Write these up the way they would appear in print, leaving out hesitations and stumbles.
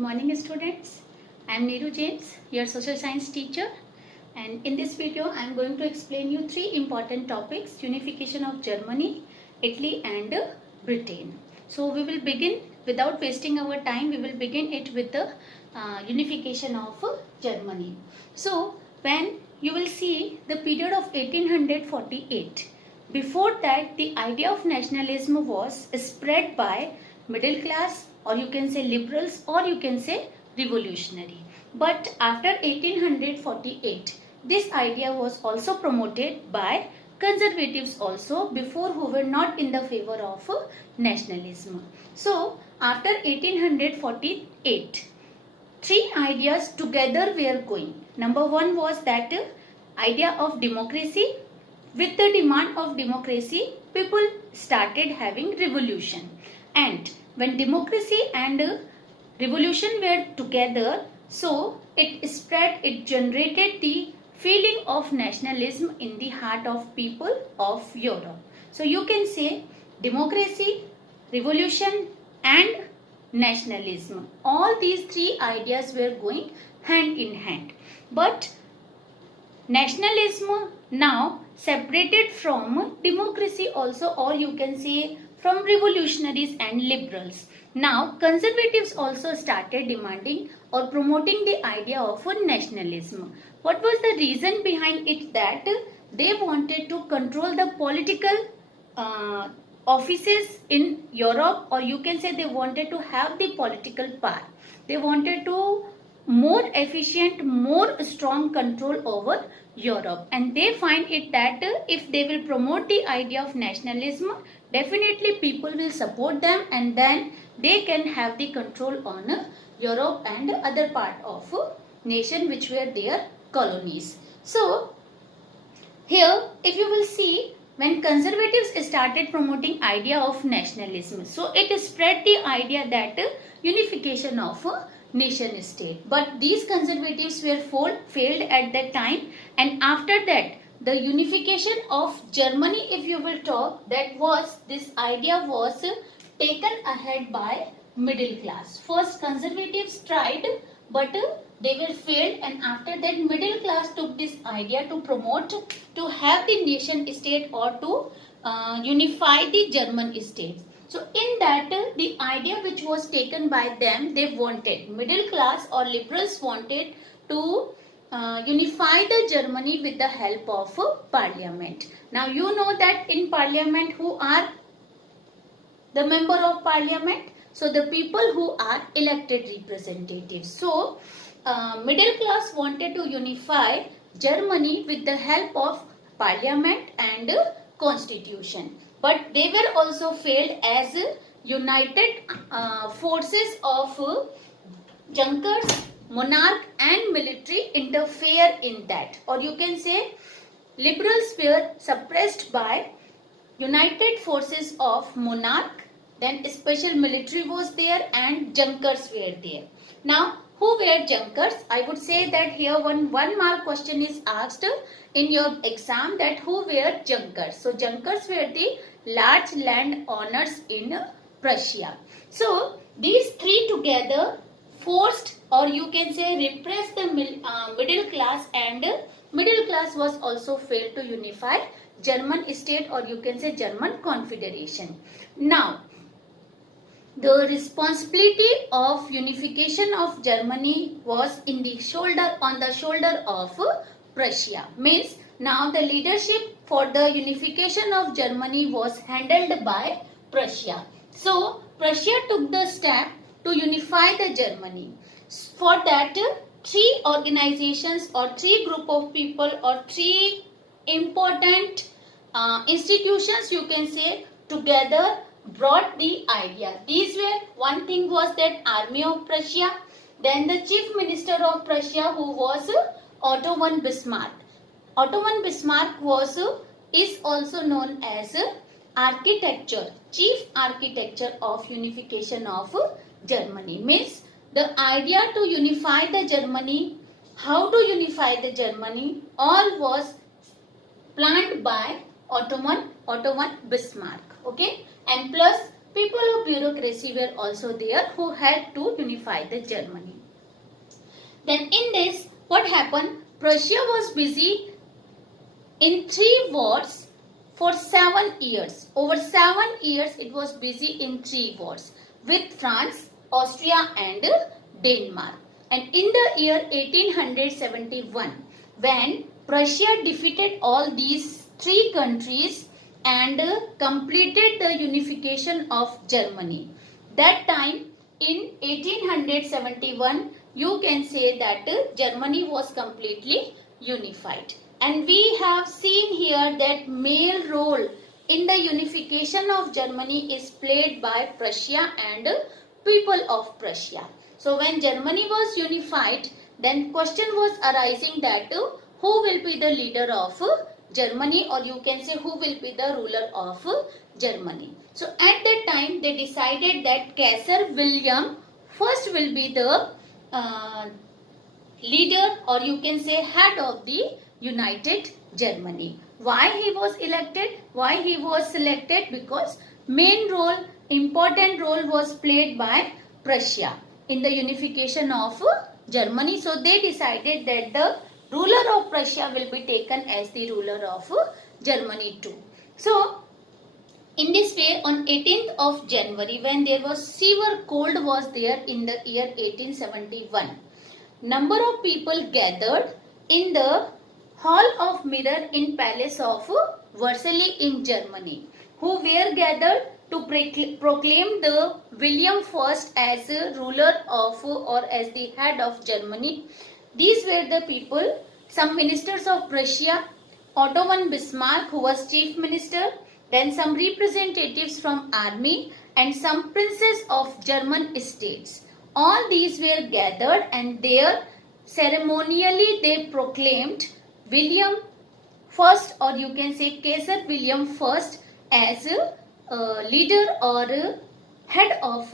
morning students. I am Neeru James, your social science teacher, and in this video I am going to explain you three important topics: unification of Germany, Italy and Britain. So we will begin without wasting our time. We will begin it with the unification of Germany. So when you will see the period of 1848, before that the idea of nationalism was spread by middle class, or you can say liberals, or you can say revolutionary. But after 1848, this idea was also promoted by conservatives also, before, who were not in the favor of nationalism. So after 1848, three ideas together were going. Number one was that idea of democracy. With the demand of democracy, people started having revolution. And when democracy and revolution were together, so it spread, it generated the feeling of nationalism in the heart of people of Europe. So you can say democracy, revolution and nationalism. All these three ideas were going hand in hand. But nationalism now separated from democracy also, or you can say from revolutionaries and liberals. Now conservatives also started demanding or promoting the idea of nationalism. What was the reason behind it? That they wanted to control the political offices in Europe, or you can say they wanted to have the political power. They wanted to more efficient, more strong control over Europe, and they find it that if they will promote the idea of nationalism, definitely people will support them, and then they can have the control on Europe and other part of nation which were their colonies. So here if you will see, when conservatives started promoting idea of nationalism, so it spread the idea that unification of nation state. But these conservatives were failed at that time, and after that the unification of Germany, if you will talk, that was, this idea was taken ahead by middle class. First conservatives tried, but they were failed, and after that middle class took this idea to promote, to have the nation state, or to unify the German states. So in that the idea which was taken by them, they wanted, middle class or liberals wanted to unify the Germany with the help of parliament. Now you know that in parliament who are the member of parliament? So the people who are elected representatives. So middle class wanted to unify Germany with the help of parliament and constitution. But they were also failed, as united forces of Junkers, monarch and military interfere in that. Or you can say liberals were suppressed by united forces of monarch, then special military was there, and Junkers were there. Now who were Junkers? I would say that here one mark question is asked in your exam, that who were Junkers. So Junkers were the large land owners in Prussia. So these three together forced, or you can say repressed the middle class, and middle class was also failed to unify German state, or you can say German confederation. Now the responsibility of unification of Germany was on the shoulder of Prussia. Means now the leadership for the unification of Germany was handled by Prussia. So Prussia took the step to unify the Germany. For that, three organizations or three group of people or three important institutions, you can say, together brought the idea. These were, one thing was that army of Prussia, then the chief minister of Prussia, who was Otto von Bismarck. Otto von Bismarck is also known as chief architecture of unification of Germany. Means the idea to unify the Germany, how to unify the Germany, all was planned by Otto von Bismarck. Okay, and plus people of bureaucracy were also there who helped to unify the Germany. Then in this, what happened? Prussia was busy in 3 wars for 7 years. Over 7 years it was busy in 3 wars with France, Austria and Denmark. And in the year 1871, when Prussia defeated all these 3 countries and completed the unification of Germany. That time in 1871, you can say that Germany was completely unified. And we have seen here that male role in the unification of Germany is played by Prussia and people of Prussia. So when Germany was unified, then question was arising that who will be the leader of Germany, or you can say who will be the ruler of Germany. So at that time they decided that Kaiser William first will be the leader, or you can say head of the United Germany. Why he was elected? Why he was selected? Because main role, important role was played by Prussia in the unification of Germany. So they decided that the ruler of Prussia will be taken as the ruler of Germany too. So in this way, on 18th of January, when there was severe cold was there in the year 1871, number of people gathered in the Hall of Mirror in Palace of Versailles in Germany, who were gathered to proclaim the William I as a ruler of or as the head of Germany. These were the people, some ministers of Prussia, Otto von Bismarck, who was chief minister, then some representatives from army and some princes of German states. All these were gathered and there ceremonially they proclaimed William I, or you can say Kaiser William I, as a leader or head of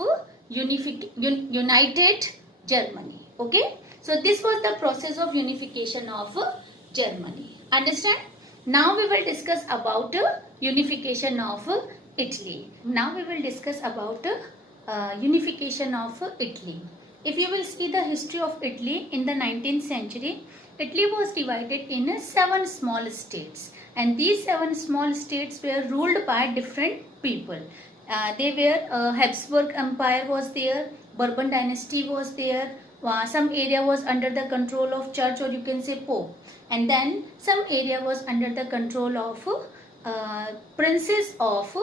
United Germany. Okay. So this was the process of unification of Germany. Understand? Now we will discuss about unification of Italy. Now we will discuss about unification of Italy. If you will see the history of Italy in the 19th century, Italy was divided in 7 small states, and these 7 small states were ruled by different people. They were Habsburg Empire was there, Bourbon dynasty was there, some area was under the control of church, or you can say Pope, and then some area was under the control of princes of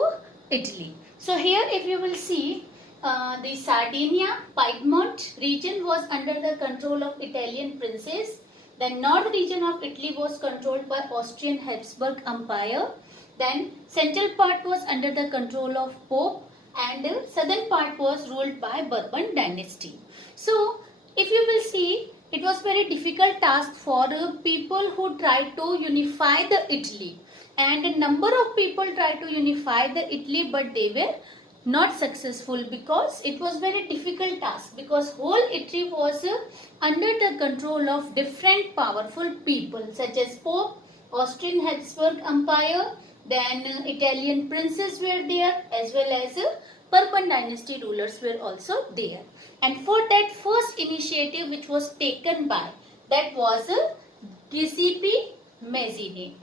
Italy. So here if you will see, the Sardinia, Piedmont region was under the control of Italian princes. The north region of Italy was controlled by Austrian Habsburg Empire. Then central part was under the control of Pope, and southern part was ruled by Bourbon dynasty. So if you will see, it was very difficult task for people who tried to unify the Italy, and a number of people tried to unify the Italy, but they were not successful because it was very difficult task, because whole Italy was under the control of different powerful people such as Pope, Austrian Habsburg Empire, then Italian princes were there, as well as Bourbon dynasty rulers were also there. And for that first initiative which was taken by, that was Giuseppe Mazzini.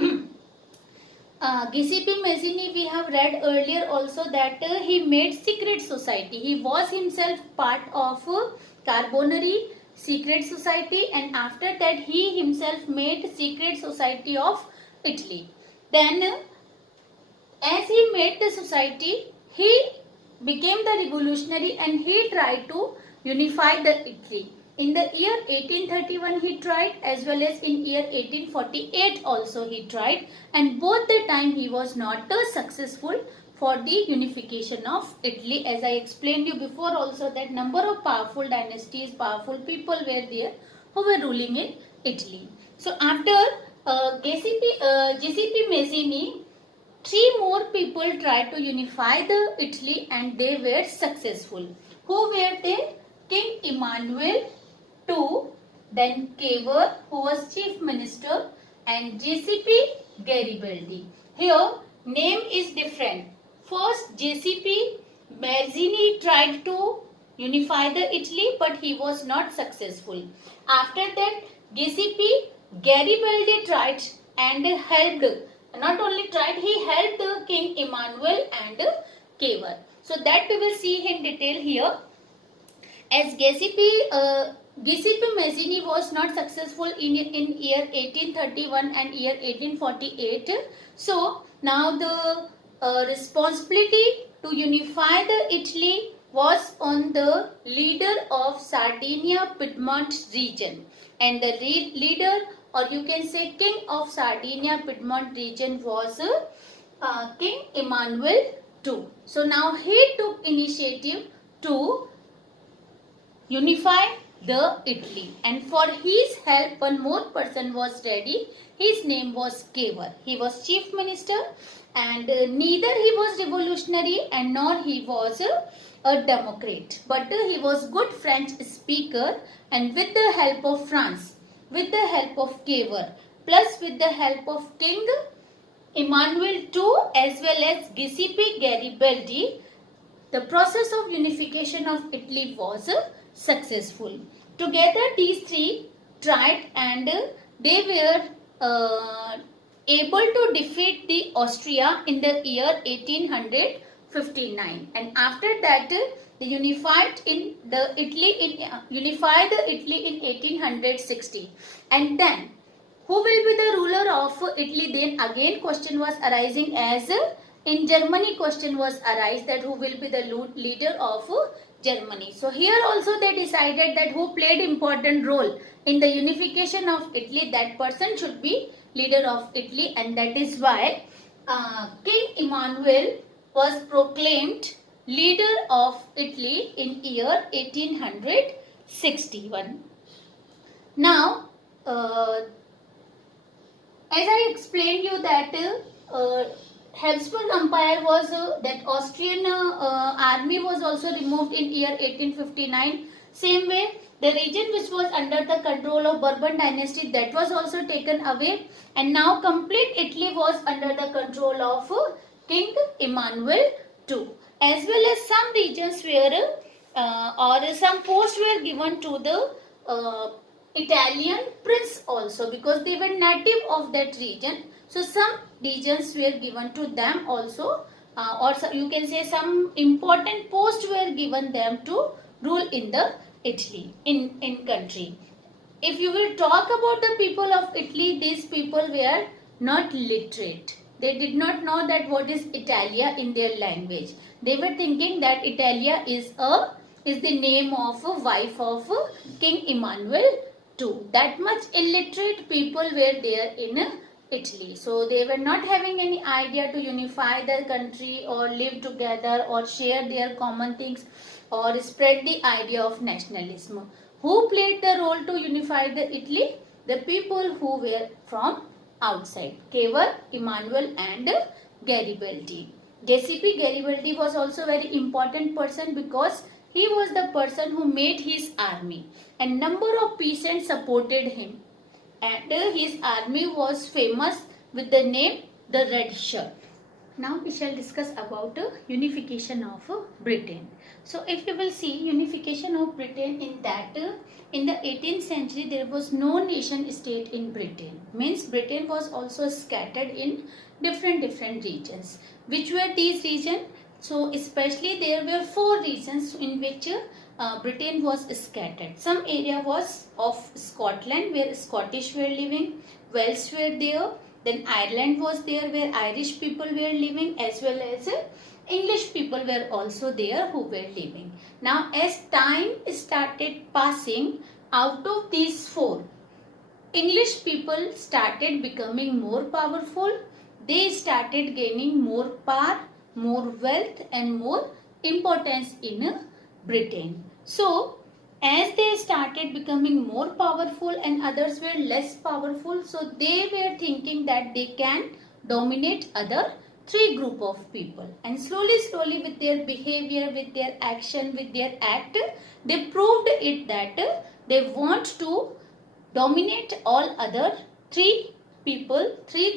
Giuseppe Mazzini, we have read earlier also that he made secret society. He was himself part of Carbonari secret society, and after that he himself made secret society of Italy. Then as he made the society, he became the revolutionary and he tried to unify the Italy. In the year 1831 he tried, as well as in year 1848 also he tried, and both the time he was not successful for the unification of Italy. As I explained you before also, that number of powerful dynasties, powerful people were there who were ruling in Italy. So after Giuseppe Mazzini, 3 more people tried to unify the Italy and they were successful. Who were they? King Emmanuel II, then Cavour, who was chief minister, and Giuseppe Garibaldi. Here name is different. First Giuseppe Mazzini tried to unify the Italy, but he was not successful. After that, Giuseppe Garibaldi tried and helped. Not only tried, he helped King Emmanuel and Cavour. So that we will see in detail here. As Giuseppe Mazzini was not successful in year 1831 and year 1848. So now the responsibility to unify the Italy was on the leader of Sardinia Piedmont region, and the leader, or you can say king of Sardinia Piedmont region, was King Emmanuel II. So now he took initiative to unify the Italy, and for his help one more person was ready. His name was Cavour. He was chief minister, and neither he was revolutionary and nor he was a democrat, but he was good French speaker, and with the help of France, with the help of Cavour, plus with the help of King Emmanuel II as well as Giuseppe Garibaldi, the process of unification of Italy was successful. Together these three tried, and they were able to defeat the Austria in the year 1859, and after that they unified the Italy in 1860. And then who will be the ruler of Italy? Then again question was arising, as in Germany question was arise that who will be the leader of Germany. So here also they decided that who played important role in the unification of Italy, that person should be leader of Italy, and that is why King Emmanuel was proclaimed leader of Italy in year 1861. Now as I explained you that Habsburg Empire was that Austrian army was also removed in year 1859. Same way, the region which was under the control of Bourbon dynasty, that was also taken away, and now complete Italy was under the control of King Emmanuel II. As well as some regions were or some posts were given to the Italian prince also, because they were native of that region. So some regions were given to them also, or you can say some important posts were given them to rule in the Italy, in country. If you will talk about the people of Italy, these people were not literate. They did not know that what is Italia in their language. They were thinking that Italia is the name of a wife of King Emmanuel II. That much illiterate people were there in Italy. So they were not having any idea to unify their country or live together or share their common things or spread the idea of nationalism. Who played the role to unify the Italy? The people who were from outside. Cavour, Emmanuel and Garibaldi. Giuseppe Garibaldi was also a very important person, because he was the person who made his army, and number of peasants supported him, and his army was famous with the name the Red Shirt. Now we shall discuss about unification of Britain. So if you will see unification of Britain, in that in the 18th century there was no nation state in Britain. Means Britain was also scattered in different regions. Which were these regions? So especially there were 4 regions in which Britain was scattered. Some area was of Scotland, where Scottish were living, Welsh were there, then Ireland was there where Irish people were living, as well as English people were also there who were living. Now as time started passing, out of these 4, English people started becoming more powerful. They started gaining more power, more wealth and more importance in Britain. So as they started becoming more powerful and others were less powerful, so they were thinking that they can dominate other 3 group of people, and slowly with their behavior, with their action, with their act, they proved it that they want to dominate all other 3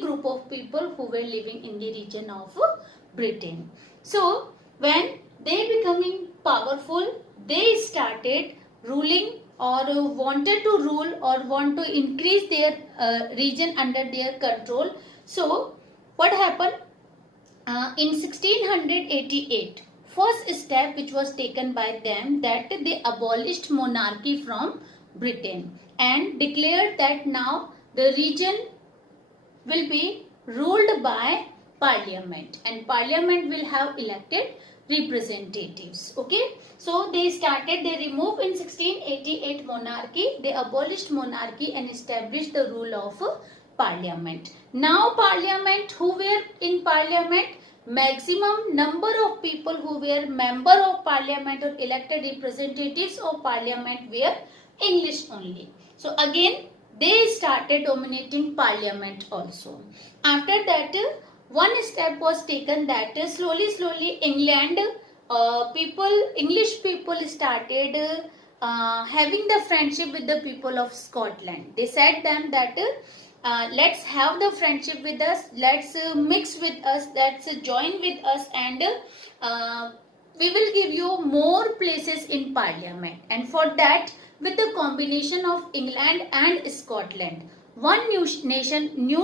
group of people who were living in the region of Britain. So when they becoming powerful, they started ruling or wanted to rule or want to increase their region under their control. So what happened? In 1688, first step which was taken by them, that they abolished monarchy from Britain and declared that now the region will be ruled by parliament, and parliament will have elected representatives. Okay, so they removed in 1688 monarchy, they abolished monarchy and established the rule of parliament. Now parliament, who were in parliament, maximum number of people who were member of parliament or elected representatives of parliament were English only. So again they started dominating parliament also. After that, one step was taken, that slowly England English people started having the friendship with the people of Scotland. They said them that let's have the friendship with us, let's mix with us, let's join with us, and we will give you more places in parliament. And for that, with the combination of England and Scotland, one new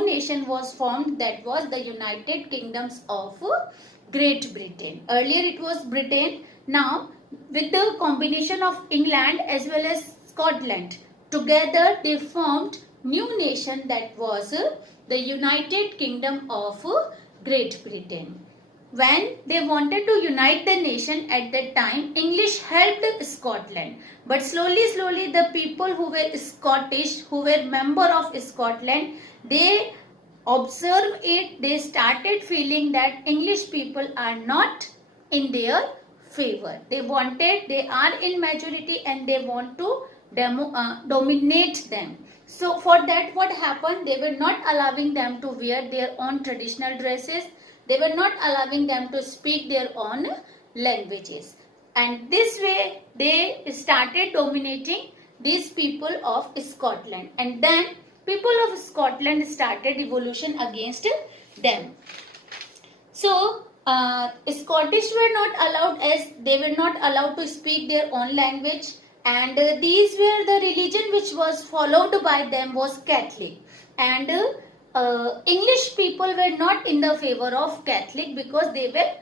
nation was formed, that was the United Kingdoms of Great Britain. Earlier it was Britain. Now with the combination of England as well as Scotland, together they formed new nation, that was the United Kingdom of Great Britain. When they wanted to unite the nation at that time, English helped Scotland. But slowly the people who were Scottish, who were member of Scotland, they observed it, they started feeling that English people are not in their favor. They are in majority and they want to dominate them. So for that, what happened? They were not allowing them to wear their own traditional dresses. They were not allowing them to speak their own languages. And this way, they started dominating these people of Scotland. And then people of Scotland started revolution against them. So Scottish were not allowed, as they were not allowed to speak their own language. And these were the religion which was followed by them was Catholic. And English people were not in the favor of Catholic, because they were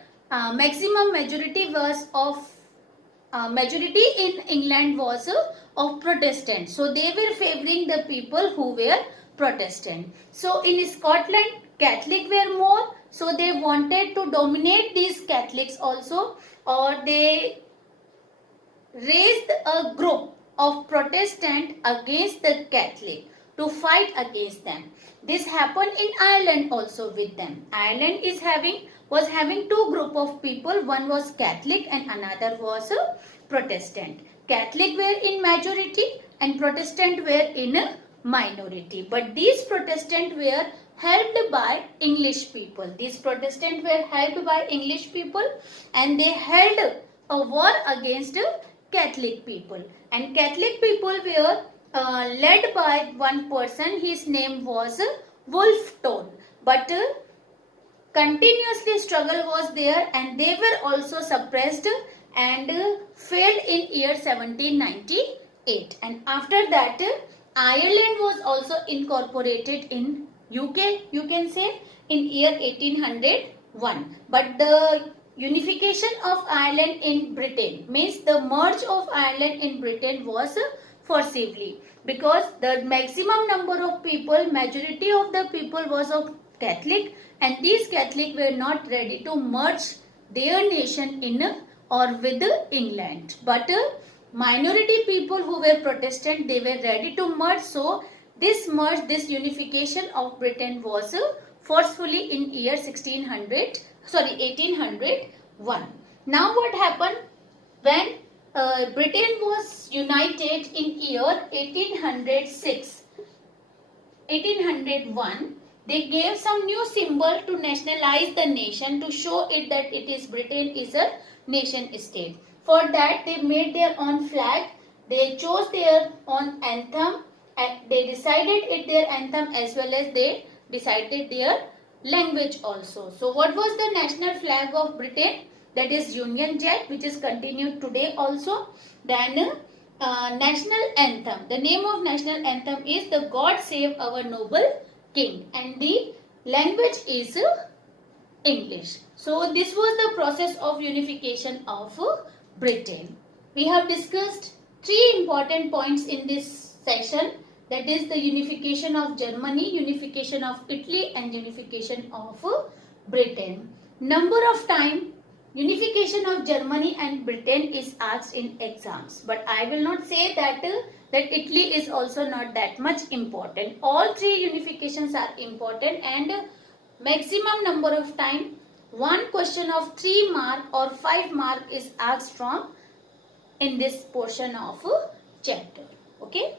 maximum majority was of majority in England was of Protestant. So they were favoring the people who were Protestant. So in Scotland, Catholic were more. So they wanted to dominate these Catholics also, or they raised a group of Protestant against the Catholic to fight against them. This happened in Ireland also with them. Ireland was having two group of people. One was Catholic and another was Protestant. Catholic were in majority and Protestant were in a minority. But these Protestant were helped by English people. These Protestant were helped by English people, and they held a war against Catholic people. And Catholic people were led by one person. His name was Wolfe Tone. But continuously struggle was there, and they were also suppressed and failed in year 1798. And after that, Ireland was also incorporated in UK, you can say, in year 1801. But the unification of Ireland in Britain, means the merge of Ireland in Britain, was forcibly, because the maximum number of people, majority of the people was of Catholic, and these Catholic were not ready to merge their nation in or with England. But minority people who were Protestant, they were ready to merge. So this merge, this unification of Britain was forcefully in year 1801. Now what happened when Britain was united in year 1801, they gave some new symbol to nationalize the nation, to show it that it is Britain is a nation state. For that, they made their own flag, they chose their own anthem, and they decided it their anthem as well as they decided their language also. So what was the national flag of Britain? that is Union Jack, which is continued today also. Then national anthem. The name of national anthem is the God Save Our Noble King, and the language is English. So this was the process of unification of Britain. We have discussed three important points in this session, that is the unification of Germany, unification of Italy, and unification of Britain. Number of time unification of Germany and Britain is asked in exams, but I will not say that that Italy is also not that much important. All three unifications are important, and maximum number of time one question of 3 mark or 5 mark is asked from in this portion of chapter. Okay.